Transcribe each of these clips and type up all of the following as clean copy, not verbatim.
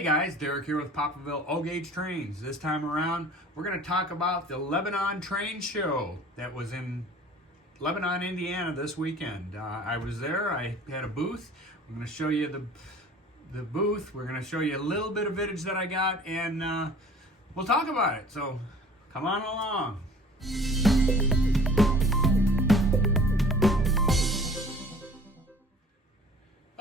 Hey guys, Derek here with Papavilletrains. This time around, we're going to talk about the Lebanon train show that was in Lebanon, Indiana this weekend. I was there. I had a booth. I'm going to show you the booth. We're going to show you a little bit of footage that I got, and we'll talk about it. So come on along.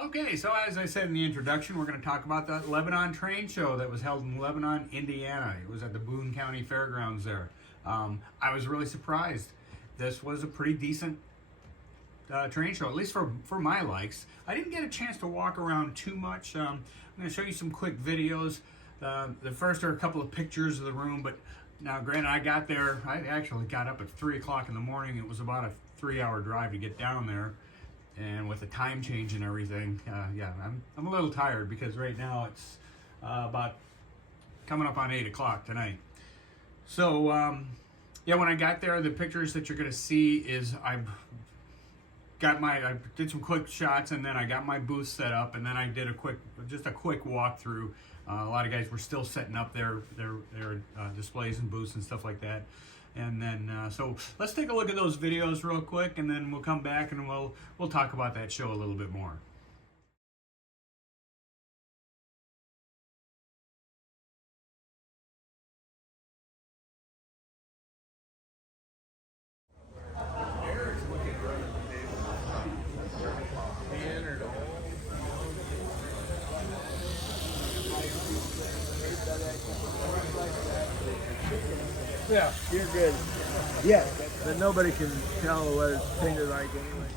Okay, so as I said in the introduction, we're going to talk about the Lebanon train show that was held in Lebanon, Indiana. It was at the Boone County Fairgrounds there. I was really surprised. This was a pretty decent train show, at least for my likes. I didn't get a chance to walk around too much. I'm going to show you some quick videos. The first are a couple of pictures of the room, but now granted, I got there, I actually got up at 3 o'clock in the morning. It was about a 3-hour drive to get down there. And with the time change and everything, yeah, I'm a little tired because right now it's about coming up on 8 o'clock tonight. So, yeah, when I got there, the pictures that you're going to see is I did some quick shots, and then I got my booth set up, and then I did just a quick walkthrough. A lot of guys were still setting up their displays and booths and stuff like that. And then, so let's take a look at those videos real quick, and then we'll come back and we'll talk about that show a little bit more. Yeah, you're good. Yeah, but nobody can tell what it's painted like anyway.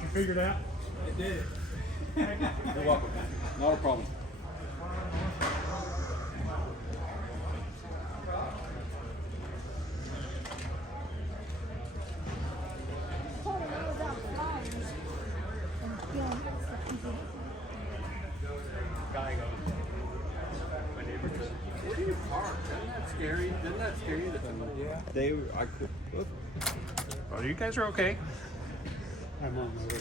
You figured out? I did it. You're welcome. Not a problem. Guy goes, my neighbor goes, where do you park? Isn't that scary? Isn't that scary? Yeah. I could. Look. Well, you guys are okay. I'm on my way.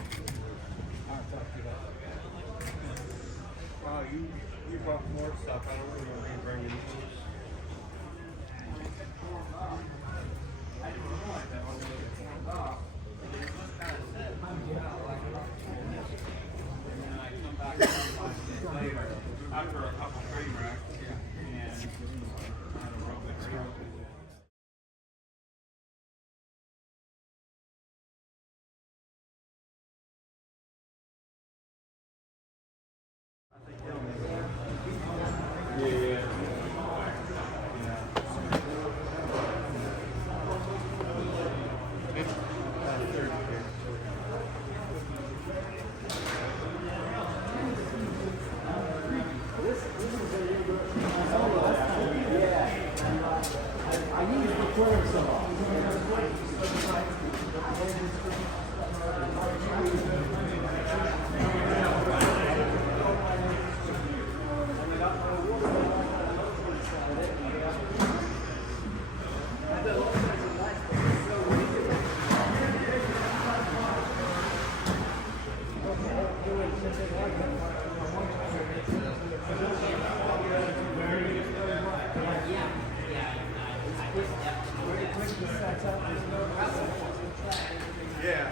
Oh, you brought more stuff. I don't know what you're bringing. After a couple train wrecks, and yeah.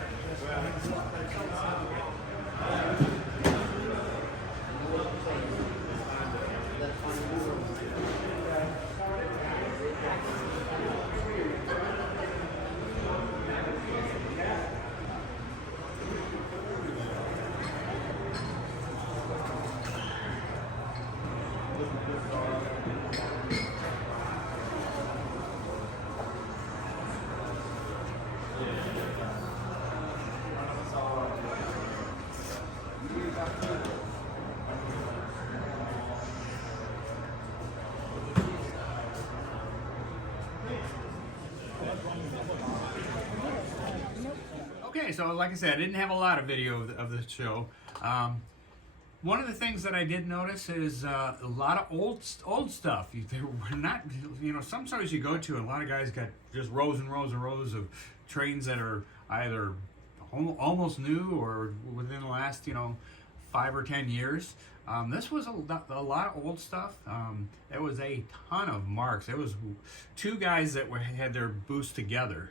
Okay, so like I said, I didn't have a lot of video of the show. One of the things that I did notice is a lot of old stuff. They were not, some stores you go to, and a lot of guys got just rows and rows and rows of trains that are either almost new or within the last, 5 or 10 years. This was a lot of old stuff. There was a ton of marks. There was 2 guys that had their booths together.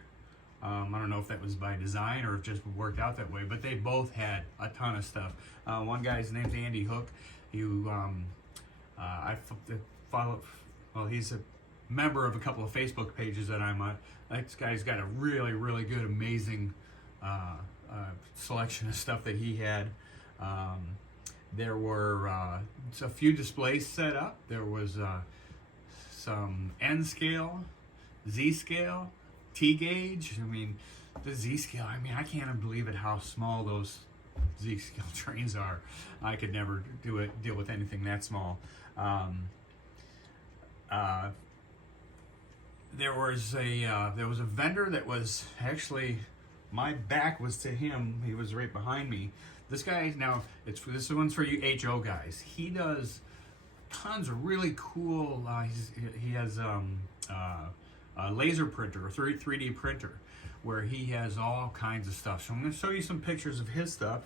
I don't know if that was by design or if it just worked out that way, but they both had a ton of stuff. One guy's name's Andy Hook. I follow. Well, he's a member of a couple of Facebook pages that I'm on. This guy's got a really, really good, amazing selection of stuff that he had. There were a few displays set up. There was some N scale, Z scale, T gauge. I mean, the Z scale. I mean, I can't even believe it how small those Z scale trains are. I could never deal with anything that small. There was a vendor that was actually, my back was to him. He was right behind me. This guy, now this one's for you HO guys. He does tons of really cool. He has a laser printer, a 3D printer, where he has all kinds of stuff. So I'm going to show you some pictures of his stuff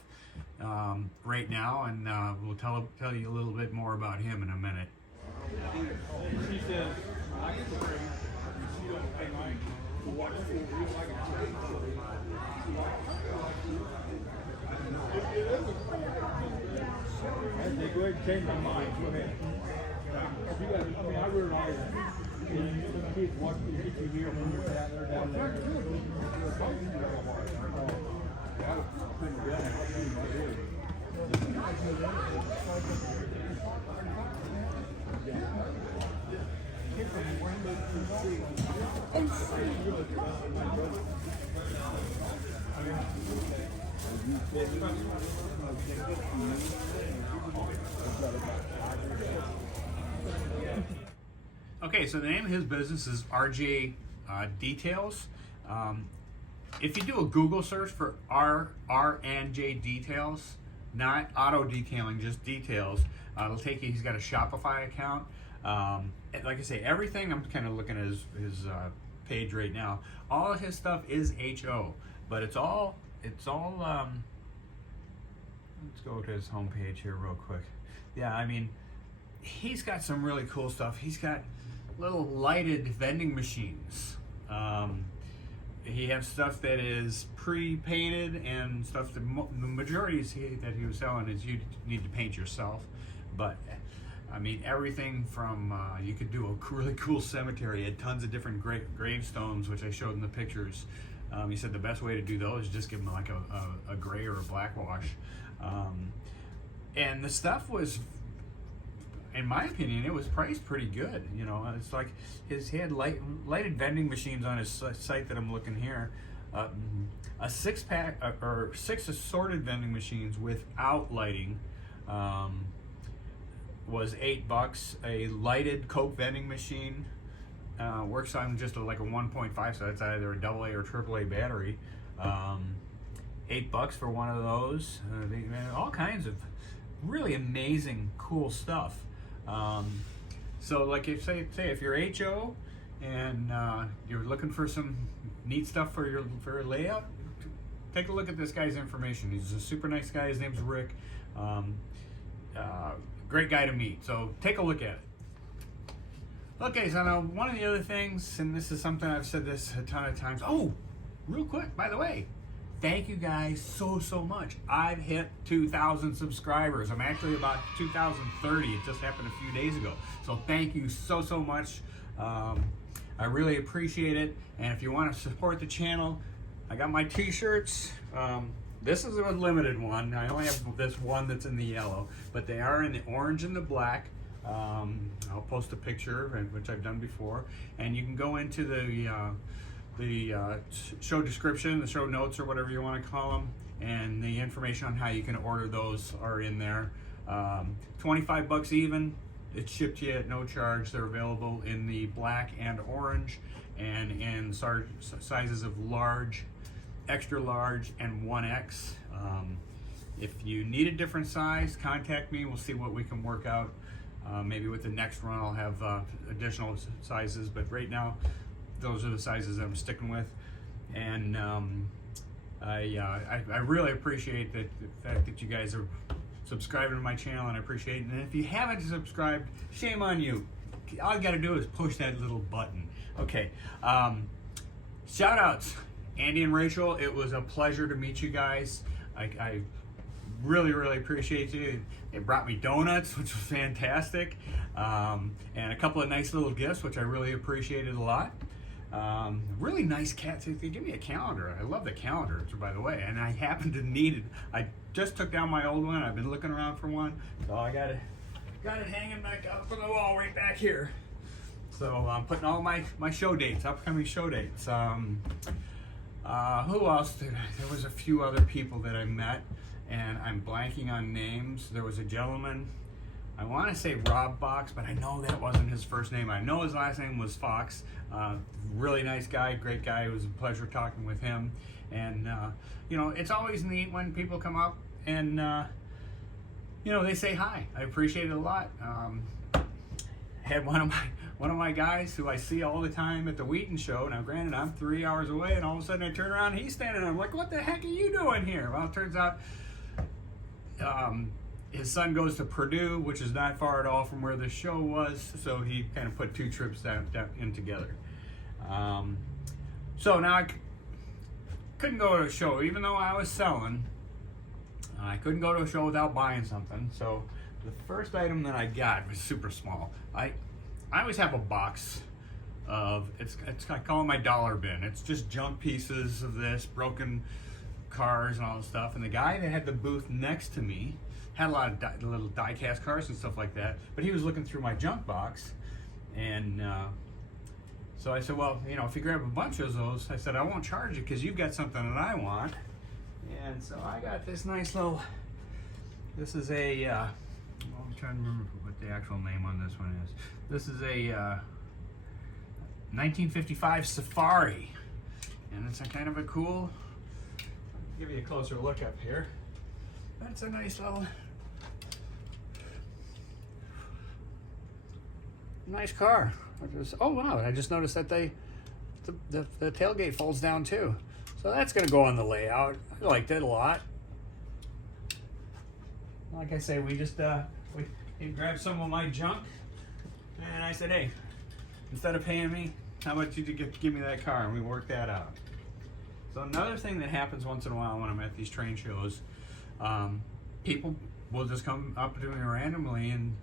right now, and we'll tell you a little bit more about him in a minute. She says, I get the ring. She don't pay mine. Watch the real They go ahead and change my mind. Go ahead. If you guys, I mean, I realize the kids watch the YouTube here when you're down there. Okay, so the name of his business is RJ Details. If you do a Google search for R&J Details, not auto detailing, just details, it'll take you. He's got a Shopify account. Like I say, everything, I'm kind of looking at his page right now. All of his stuff is HO, but it's all. Let's go to his homepage here real quick. Yeah, I mean, he's got some really cool stuff. He's got little lighted vending machines. He has stuff that is pre-painted and stuff that the majority that he was selling is you need to paint yourself. But I mean, everything from you could do a really cool cemetery. He had tons of different gravestones, which I showed in the pictures. He said the best way to do those is just give them like a gray or a black wash. And the stuff was, in my opinion, it was priced pretty good. It's like he had lighted vending machines on his site that I'm looking here. A 6-pack or 6 assorted vending machines without lighting was $8. A lighted Coke vending machine works on just like a 1.5, so that's either a AA or AAA battery. $8 for one of those. All kinds of really amazing, cool stuff. So, like if if you're HO and you're looking for some neat stuff for your layout, take a look at this guy's information. He's a super nice guy. His name's Rick. Great guy to meet. So take a look at it. Okay, so now one of the other things, and this is something I've said this a ton of times. Oh, real quick, by the way, thank you guys so much. I've hit 2,000 subscribers. I'm actually about 2,030. It just happened a few days ago. So thank you so much. I really appreciate it. And if you want to support the channel, I got my t-shirts. This is a limited one. I only have this one that's in the yellow, but they are in the orange and the black. I'll post a picture, which I've done before, and you can go into the show description, the show notes, or whatever you want to call them, and the information on how you can order those are in there. $25 even. It's shipped to you at no charge. They're available in the black and orange, and in sizes of large extra large, and 1X. If you need a different size, contact me. We'll see what we can work out. Maybe with the next run I'll have additional sizes, but right now those are the sizes I'm sticking with. And I really appreciate the fact that you guys are subscribing to my channel, and I appreciate it. And if you haven't subscribed, shame on you. All you got to do is push that little button. Okay. Shout outs, Andy and Rachel. It was a pleasure to meet you guys. I really appreciate you. They brought me donuts, which was fantastic, and a couple of nice little gifts, which I really appreciated a lot. Really nice cats. They give me a calendar. I love the calendar, by the way, and I happen to need it. I just took down my old one. I've been looking around for one, so I got it hanging back up on the wall right back here. So I'm putting all my show dates, upcoming show dates. Who else? There was a few other people that I met, and I'm blanking on names. There was a gentleman, I want to say Rob Fox, but I know that wasn't his first name. I know his last name was Fox. Really nice guy, great guy. It was a pleasure talking with him. And you know, it's always neat when people come up and you know, they say hi. I appreciate it a lot. Had one of my guys who I see all the time at the Wheaton show. Now, granted, I'm 3 hours away, and all of a sudden I turn around and he's standing there. I'm like, what the heck are you doing here? Well, it turns out his son goes to Purdue, which is not far at all from where the show was, so he kind of put two trips down in together. So now I couldn't go to a show, even though I was selling. I couldn't go to a show without buying something. So the first item that I got was super small. I always have a box of, I call it my dollar bin. It's just junk pieces of this, broken cars and all this stuff. And the guy that had the booth next to me had a lot of little die-cast cars and stuff like that, but he was looking through my junk box. And so I said, well, you know, if you grab a bunch of those, I said, I won't charge you because you've got something that I want. And so I got this nice little, this is a, well, I'm trying to remember what the actual name on this one is. This is a 1955 Safari. And it's a kind of a cool, I'll give you a closer look up here. That's a nice little, nice car. Oh wow, I just noticed that the tailgate folds down too. So that's gonna go on the layout. I liked it a lot. Like I say, we just he grabbed some of my junk, and I said, hey, instead of paying me, how about you give me that car? And we worked that out. So another thing that happens once in a while when I'm at these train shows, people will just come up to me randomly and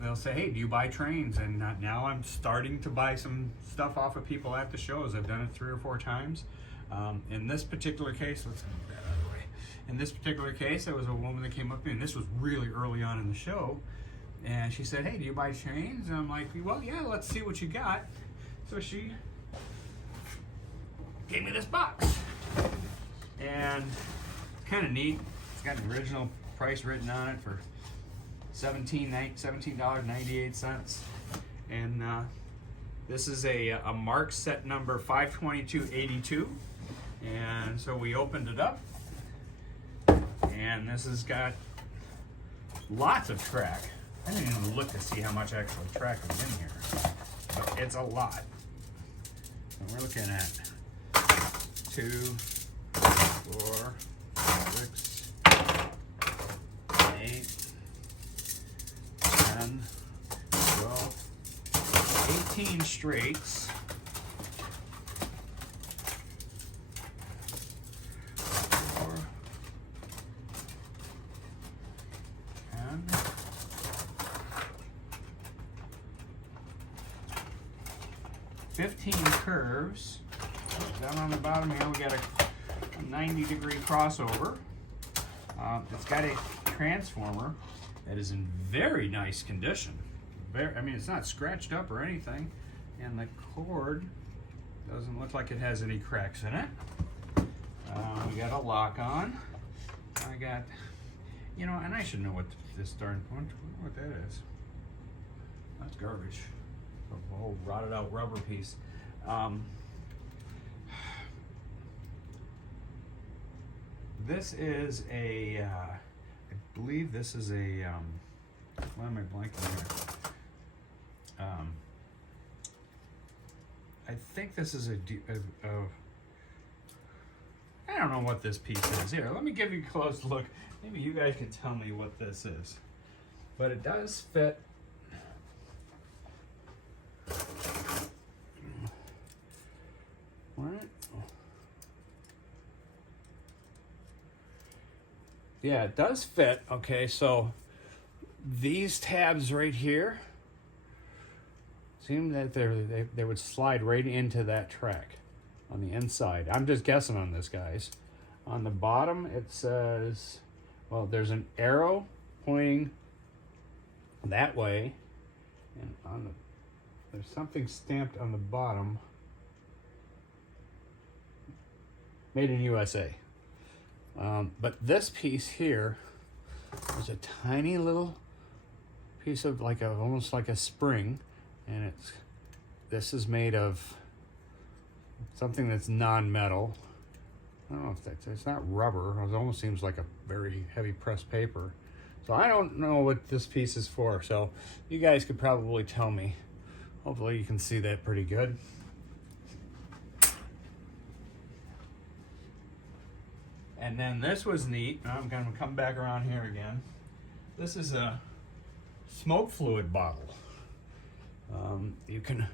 they'll say, hey, do you buy trains? And now I'm starting to buy some stuff off of people at the shows. I've done it 3 or 4 times. In this particular case, let's move that out of the way. In this particular case, there was a woman that came up to me, and this was really early on in the show, and she said, hey, do you buy trains? And I'm like, well, yeah, let's see what you got. So she gave me this box, and it's kind of neat. It's got an original price written on it for $17.98, and this is a Mark set number 52282, and so we opened it up, and this has got lots of track. I didn't even look to see how much actual track was in here, but it's a lot. And we're looking at 2, 4, 6, 8, 10, 12, 18 straights. 4, 10, 15 curves. Down on the bottom here, we got a 90-degree crossover. It's got a transformer that is in very nice condition. I mean, it's not scratched up or anything, and the cord doesn't look like it has any cracks in it. We got a lock on. I got, you know, and I should know what this darn, what that is. That's garbage. A whole rotted out rubber piece. This is a, I believe this is a, why am I blanking here? I think this is I don't know what this piece is. Here, let me give you a close look. Maybe you guys can tell me what this is. But it does fit. What? Yeah, it does fit. Okay, so these tabs right here seem that they would slide right into that track on the inside. I'm just guessing on this, guys. On the bottom, it says, well, there's an arrow pointing that way, and on the there's something stamped on the bottom. Made in USA. But this piece here is a tiny little piece of almost like a spring, and this is made of something that's non-metal. I don't know if it's not rubber. It almost seems like a very heavy pressed paper. So I don't know what this piece is for. So you guys could probably tell me. Hopefully you can see that pretty good. And then this was neat. I'm going to come back around here again. This is a smoke fluid bottle. You can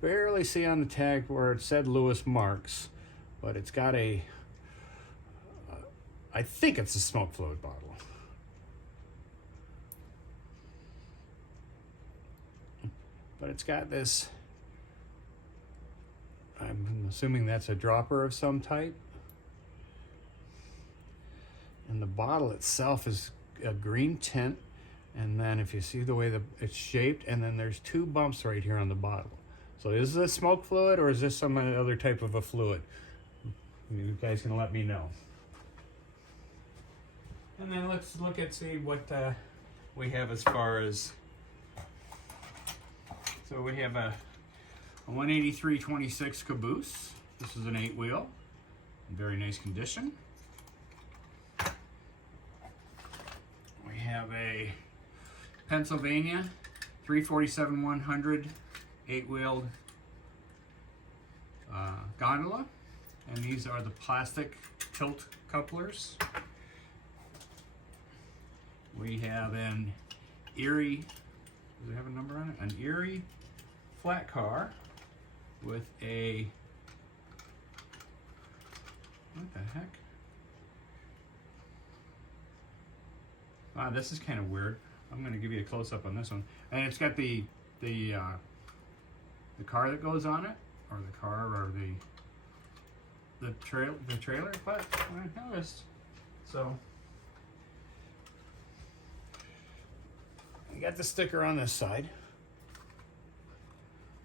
barely see on the tag where it said Lewis Marks, but it's got a, I think it's a smoke fluid bottle. But it's got this, I'm assuming that's a dropper of some type. And the bottle itself is a green tint. And then if you see the way it's shaped, and then there's two bumps right here on the bottle. So is this smoke fluid or is this some other type of a fluid? You guys can let me know. And then let's see what we have as far as, so we have a 183/26 caboose. This is an 8-wheel, in very nice condition. We have a Pennsylvania 347-100 8-wheeled gondola, and these are the plastic tilt couplers. We have an Erie, does it have a number on it? An Erie flat car with a, what the heck? Wow, this is kind of weird. I'm going to give you a close-up on this one. And it's got the car that goes on it, or the car, or the trailer, but I noticed. So you got the sticker on this side.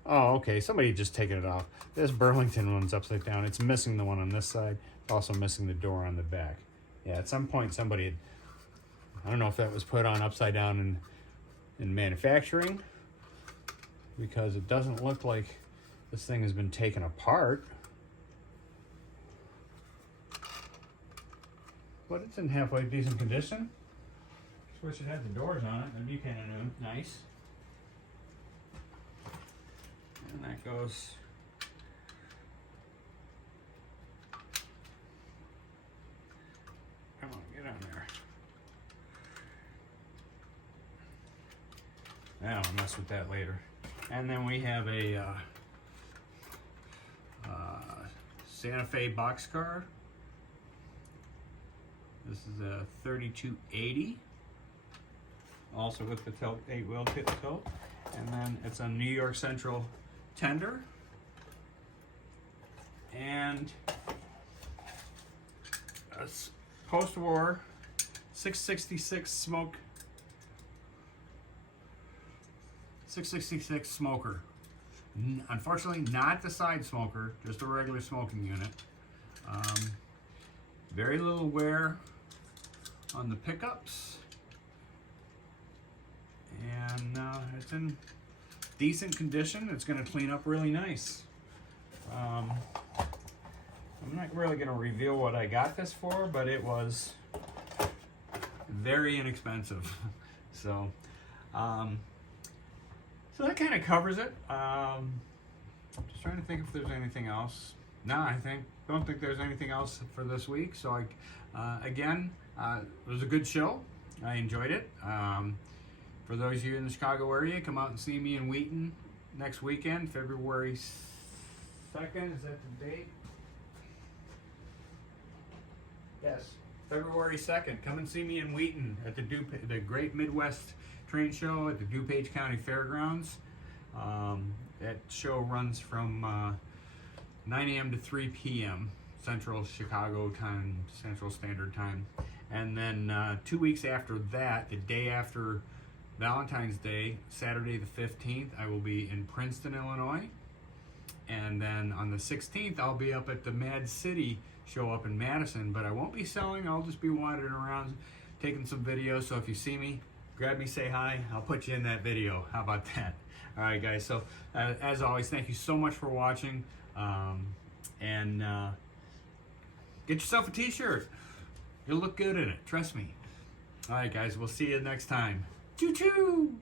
Oh, okay, somebody just taken it off. This Burlington one's upside down. It's missing the one on this side. It's also missing the door on the back. Yeah, at some point somebody had, I don't know if that was put on upside down in manufacturing, because it doesn't look like this thing has been taken apart. But it's in halfway decent condition. Just wish it had the doors on it. That'd be kind of nice. And that goes. Come on, get on there. I'll mess with that later. And then we have a Santa Fe boxcar. This is a 3280, also with the tilt, 8-wheel tilt. And then it's a New York Central tender. And a post-war 666 smoker. Unfortunately, not the side smoker, just a regular smoking unit. Very little wear on the pickups, and it's in decent condition. It's going to clean up really nice. I'm not really going to reveal what I got this for, but it was very inexpensive. So, so that kind of covers it. Just trying to think if there's anything else. No, don't think there's anything else for this week. So again, it was a good show. I enjoyed it. For those of you in the Chicago area, come out and see me in Wheaton next weekend, February 2nd. Is that the date? Yes, February 2nd. Come and see me in Wheaton at the Great Midwest Train Show at the DuPage County Fairgrounds. That show runs from 9 a.m. to 3 p.m. Central Chicago time, Central Standard Time. And then 2 weeks after that, the day after Valentine's Day, Saturday the 15th, I will be in Princeton, Illinois. And then on the 16th, I'll be up at the Mad City show up in Madison, but I won't be selling. I'll just be wandering around taking some videos. So if you see me, grab me, say hi. I'll put you in that video. How about that? All right, guys. So as always, thank you so much for watching. And get yourself a t-shirt. You'll look good in it. Trust me. All right, guys. We'll see you next time. Choo-choo!